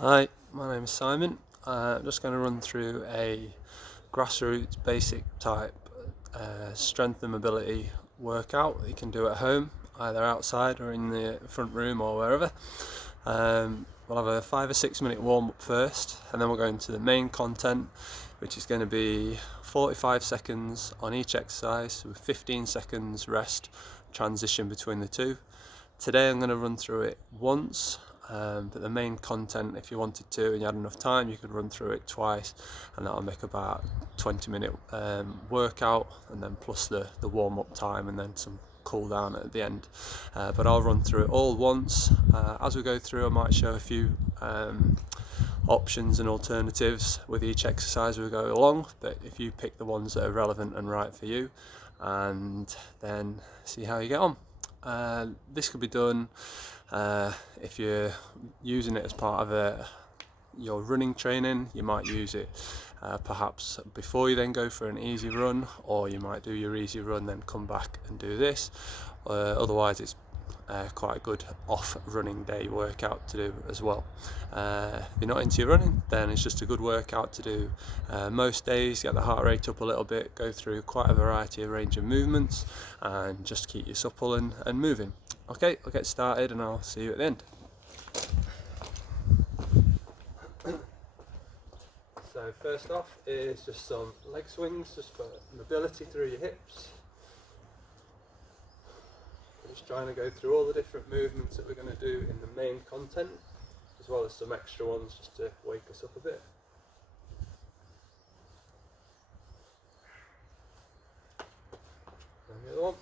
Hi, my name is Simon. I'm just going to run through a grassroots basic type strength and mobility workout that you can do at home, either outside or in the front room or wherever. We'll have a 5 or 6 minute warm up first, and then we'll go into the main content, which is going to be 45 seconds on each exercise with 15 seconds rest, transition between the two. Today I'm going to run through it once, but the main content, if you wanted to and you had enough time, you could run through it twice, and that'll make about 20-minute workout, and then plus the warm-up time and then some cool down at the end. But I'll run through it all once. As we go through, I might show a few options and alternatives with each exercise we go along, but if you pick the ones that are relevant and right for you, and then see how you get on. This could be done if you're using it as part of your running training. You might use it perhaps before you then go for an easy run, or you might do your easy run then come back and do this. Otherwise it's quite a good off running day workout to do as well. If you're not into your running, then it's just a good workout to do most days. Get the heart rate up a little bit, go through quite a variety of range of movements, and just keep you supple and moving. Okay, I'll get started and I'll see you at the end. So first off is just some leg swings, just for mobility through your hips. Just trying to go through all the different movements that we're going to do in the main content, as well as some extra ones just to wake us up a bit. And the other one.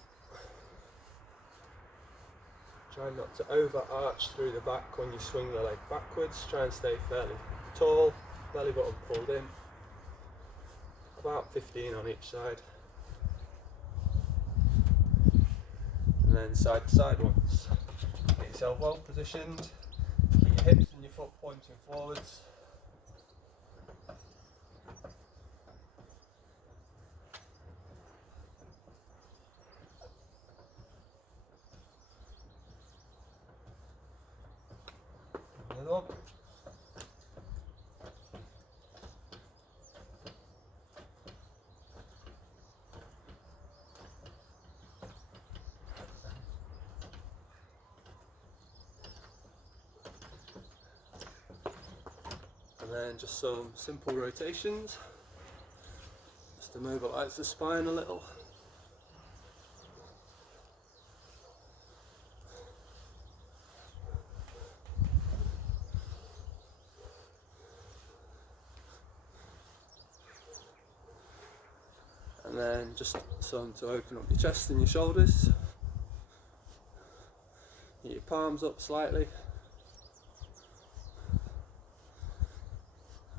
Try not to overarch through the back when you swing the leg backwards. Try and stay fairly tall, belly button pulled in. About 15 on each side. And then side to side ones. Get yourself well positioned, keep your hips and your foot pointing forwards. Another one. And then just some simple rotations, just to mobilise the spine a little. And then just some to open up your chest and your shoulders. Get your palms up slightly.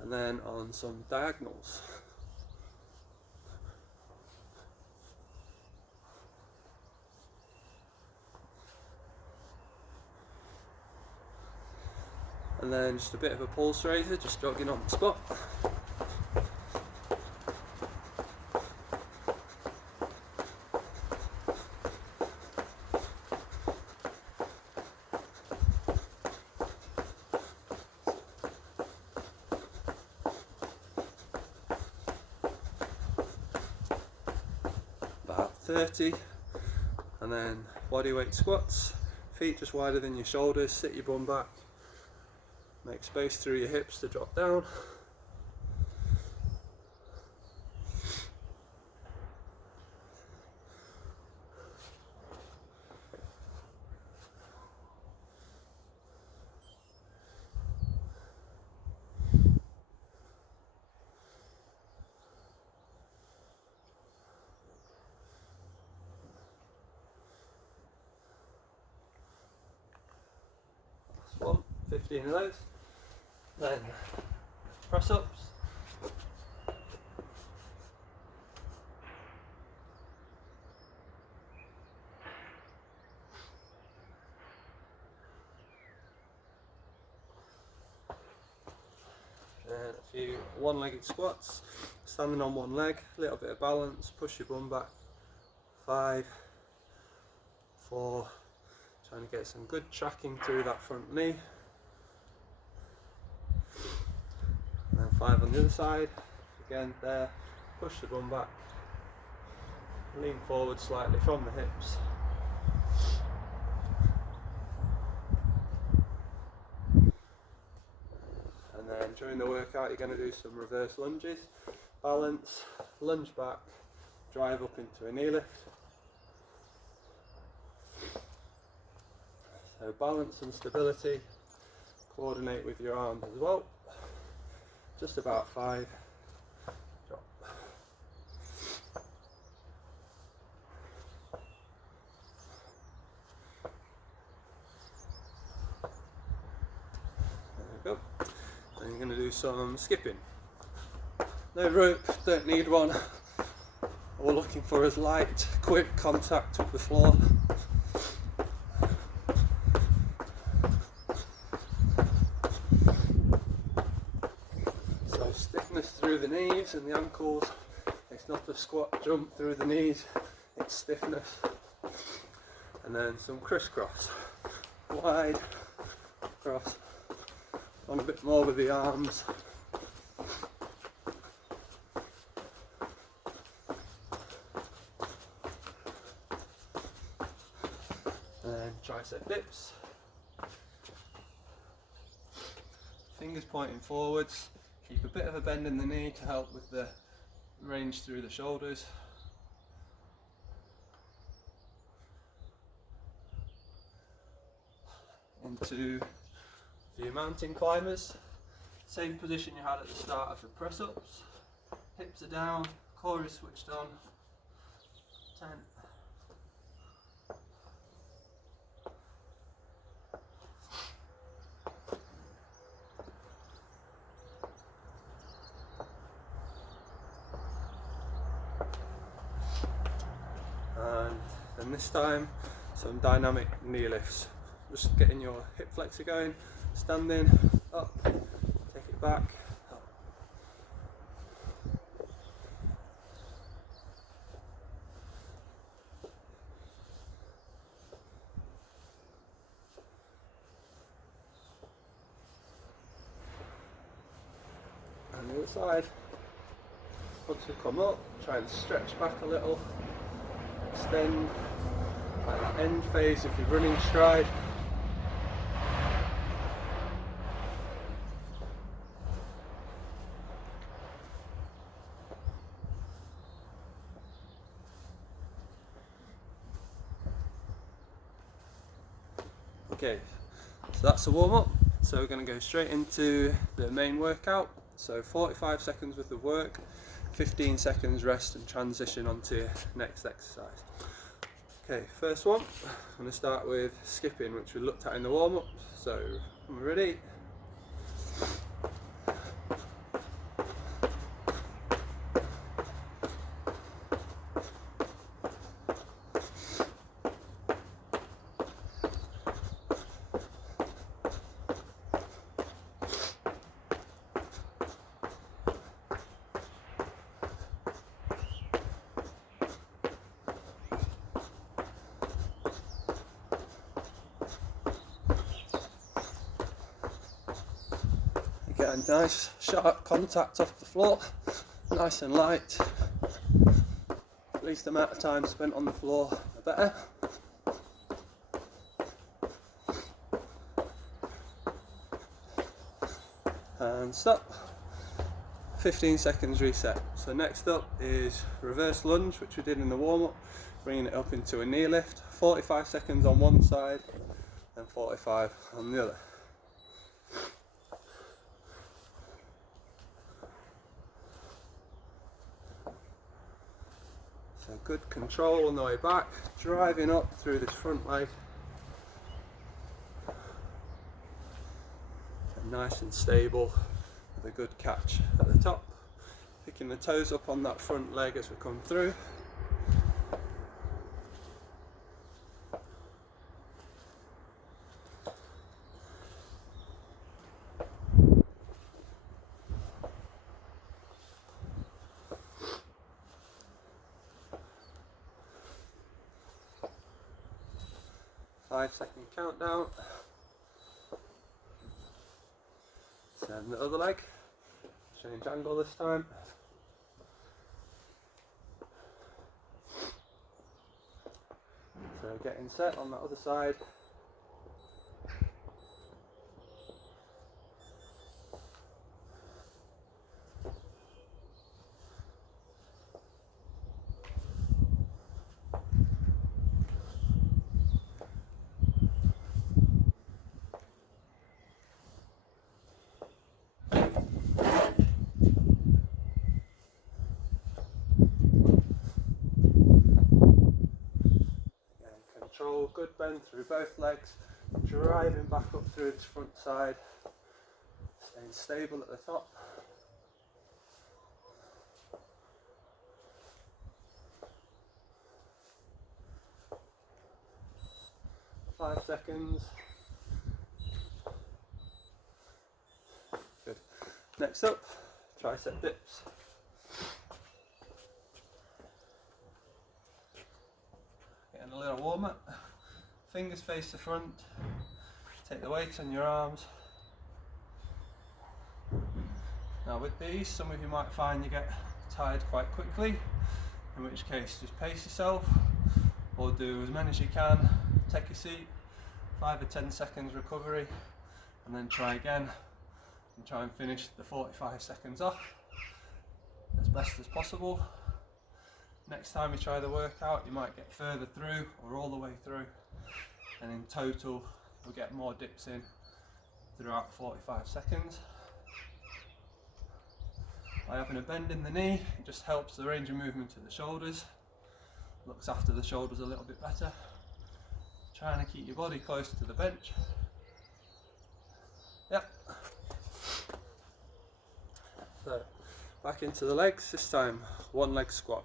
And then on some diagonals. And then just a bit of a pulse raiser, just jogging on the spot. About 30, and then body weight squats, feet just wider than your shoulders, sit your bum back, make space through your hips to drop down. One, 15 of those. Then press ups. And a few one-legged squats, standing on one leg, a little bit of balance, push your bum back. 5, 4, trying to get some good tracking through that front knee. 5 on the other side. Again, there, push the bum back, lean forward slightly from the hips. And then during the workout, you're going to do some reverse lunges, balance, lunge back, drive up into a knee lift. So balance and stability, coordinate with your arms as well. Just about 5. Drop. There we go. Then you're going to do some skipping. No rope, don't need one. All we're looking for is light, quick contact with the floor. So stiffness through the knees and the ankles. It's not a squat jump through the knees, it's stiffness. And then some crisscross. Wide, cross. On a bit more with the arms. And then tricep dips. Fingers pointing forwards. Keep a bit of a bend in the knee to help with the range through the shoulders. Into the mountain climbers. Same position you had at the start of the press ups. Hips are down, core is switched on. 10. And then this time, some dynamic knee lifts. Just getting your hip flexor going, standing, up, take it back, up. And the other side. Once we come up, try and stretch back a little, extend, like that end phase if you're running stride. Okay, so that's the warm up. So we're going to go straight into the main workout. So 45 seconds worth of work, 15 seconds rest and transition onto your next exercise. Okay, first one, I'm going to start with skipping, which we looked at in the warm up. So, when we're ready. Get a nice sharp contact off the floor, nice and light. Least amount of time spent on the floor, the better. And stop. 15 seconds reset. So next up is reverse lunge, which we did in the warm up, bringing it up into a knee lift. 45 seconds on one side and 45 on the other. So good control on the way back, driving up through this front leg. And nice and stable with a good catch at the top. Picking the toes up on that front leg as we come through. Five-second countdown. Then the other leg. Change angle this time. So getting set on that other side. Control, good bend through both legs, driving back up through this front side, staying stable at the top. Five seconds. Good. Next up, tricep dips. Getting a little warm up. Fingers face the front. Take the weight on your arms. Now with these, some of you might find you get tired quite quickly, in which case just pace yourself, or do as many as you can. Take a seat, 5 or 10 seconds recovery, and then try again, and try and finish the 45 seconds off as best as possible. Next time you try the workout, you might get further through or all the way through, and in total you'll get more dips in throughout 45 seconds. By having a bend in the knee, it just helps the range of movement of the shoulders, looks after the shoulders a little bit better. Trying to keep your body close to the bench. Yep. So back into the legs, this time one leg squat.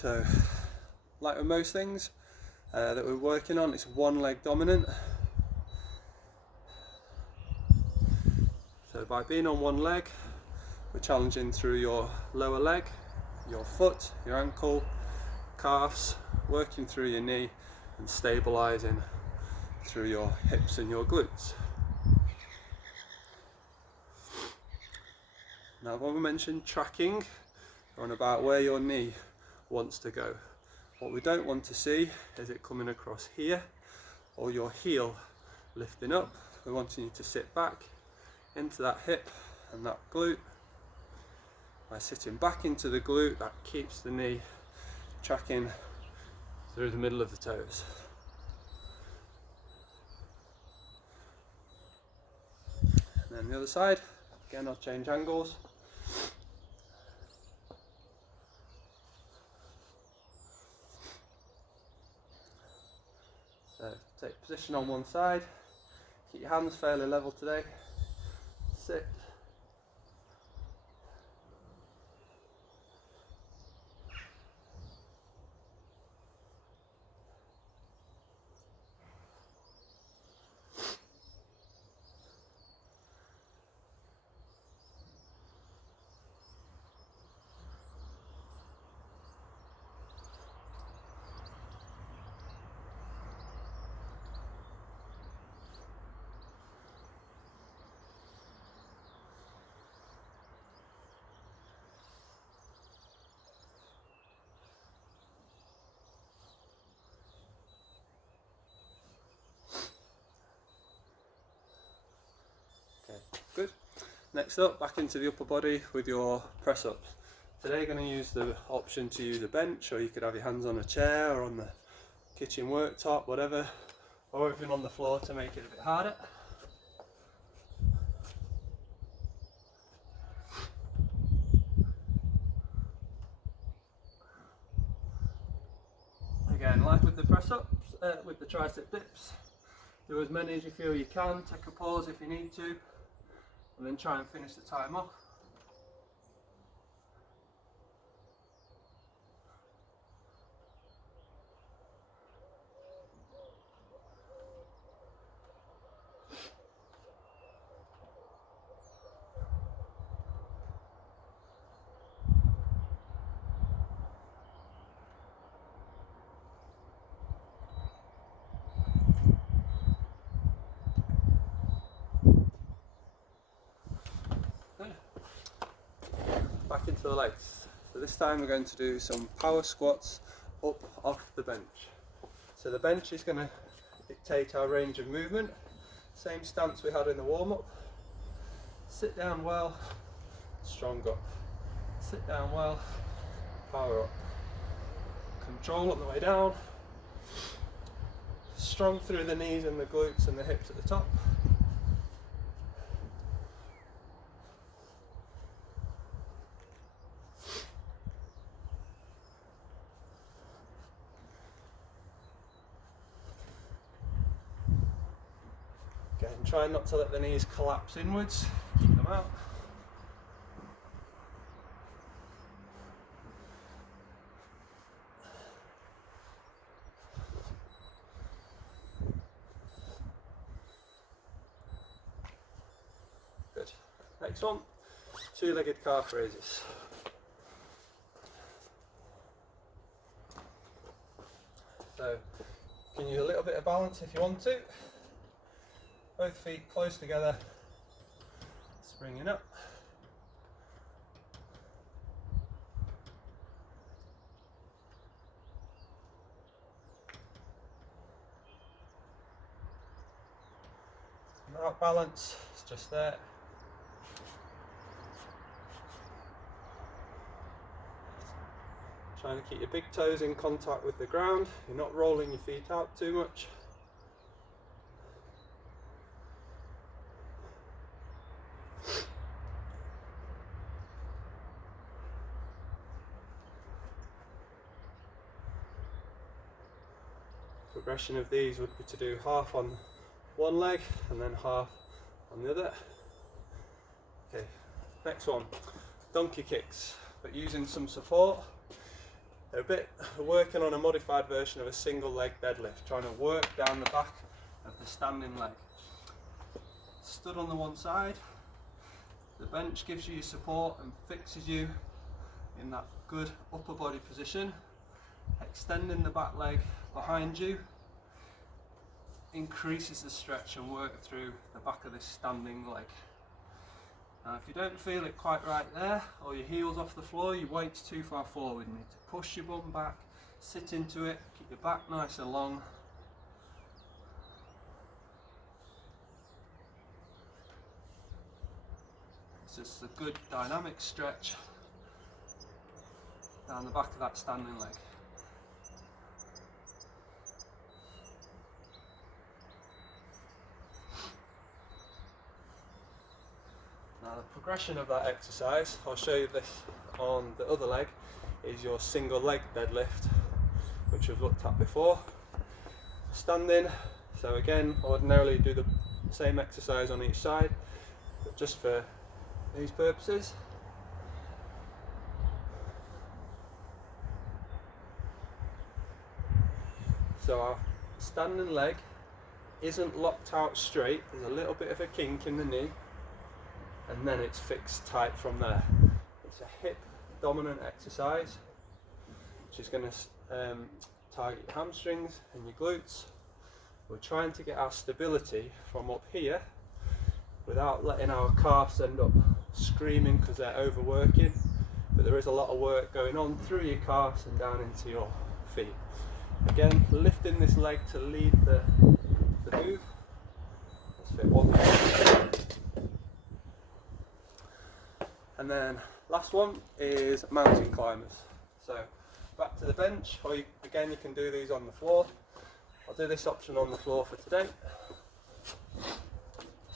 So like with most things that we're working on, it's one leg dominant. So by being on one leg, we're challenging through your lower leg, your foot, your ankle, calves, working through your knee and stabilising through your hips and your glutes. Now when we mentioned tracking, we're on about where your knee wants to go. What we don't want to see is it coming across here or your heel lifting up. We're wanting you to sit back into that hip and that glute. By sitting back into the glute, that keeps the knee tracking through the middle of the toes. And then the other side, again I'll change angles. So take position on one side, keep your hands fairly level today, sit. Okay, good. Next up, back into the upper body with your press ups. Today you're going to use the option to use a bench, or you could have your hands on a chair or on the kitchen worktop, whatever, or even on the floor to make it a bit harder. Again, like with the press ups, with the tricep dips, do as many as you feel you can, take a pause if you need to, and then try and finish the time off. Good. back into the legs. So this time we're going to do some power squats up off the bench. So the bench is going to dictate our range of movement. Same stance we had in the warm-up. Sit down well, strong up. Sit down well, power up. Control on the way down. Strong through the knees and the glutes and the hips at the top. Again, try not to let the knees collapse inwards, keep them out. Good. Next one, two-legged calf raises. So, you can use a little bit of balance if you want to. Both feet close together, springing up. Without balance, it's just there. Trying to keep your big toes in contact with the ground. You're not rolling your feet out too much. Progression of these would be to do half on one leg and then half on the other. Okay, next one, donkey kicks, but using some support. They're working on a modified version of a single leg deadlift, trying to work down the back of the standing leg. Stood on the one side, the bench gives you your support and fixes you in that good upper body position. Extending the back leg behind you increases the stretch and work through the back of this standing leg. Now if you don't feel it quite right there, or your heel's off the floor, your weight's too far forward, you need to push your bum back, sit into it, keep your back nice and long. It's just a good dynamic stretch down the back of that standing leg. Now the progression of that exercise, I'll show you this on the other leg, is your single leg deadlift, which we've looked at before. Standing, so again, ordinarily do the same exercise on each side, but just for these purposes. So our standing leg isn't locked out straight, there's a little bit of a kink in the knee, and then it's fixed tight from there. It's a hip dominant exercise, which is going to target your hamstrings and your glutes. We're trying to get our stability from up here without letting our calves end up screaming because they're overworking, but there is a lot of work going on through your calves and down into your feet. Again, lifting this leg to lead the move. Let's fit one more. And then last one is mountain climbers. So back to the bench, or again you can do these on the floor. I'll do this option on the floor for today.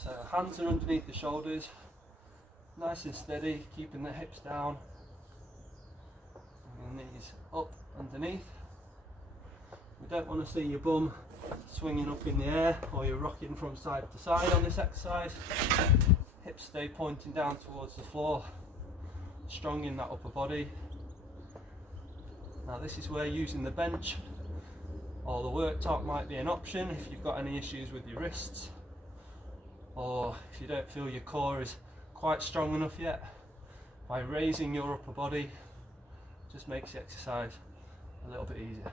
So hands are underneath the shoulders, nice and steady, keeping the hips down, and the knees up underneath. We don't want to see your bum swinging up in the air, or you're rocking from side to side on this exercise. Hips stay pointing down towards the floor, strong in that upper body. Now this is where using the bench or the worktop might be an option if you've got any issues with your wrists, or if you don't feel your core is quite strong enough yet. By raising your upper body, just makes the exercise a little bit easier.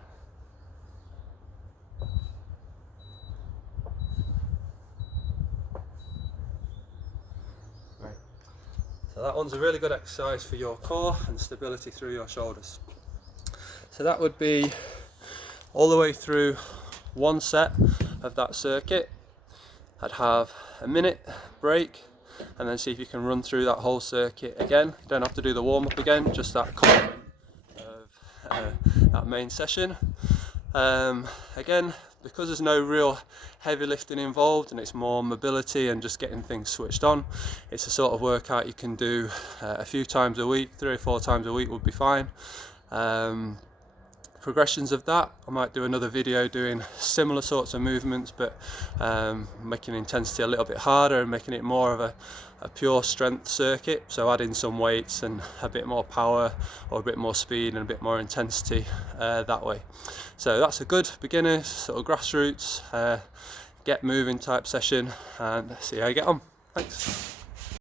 So that one's a really good exercise for your core and stability through your shoulders. So that would be all the way through one set of that circuit. I'd have a minute break and then see if you can run through that whole circuit again. You don't have to do the warm-up again, just that content of that main session. Again, because there's no real heavy lifting involved and it's more mobility and just getting things switched on, it's a sort of workout you can do a few times a week. 3 or 4 times a week would be fine. Progressions of that, I might do another video doing similar sorts of movements, but making intensity a little bit harder and making it more of a pure strength circuit, so adding some weights and a bit more power or a bit more speed and a bit more intensity that way. So that's a good beginner sort of grassroots get moving type session, and see how you get on. Thanks.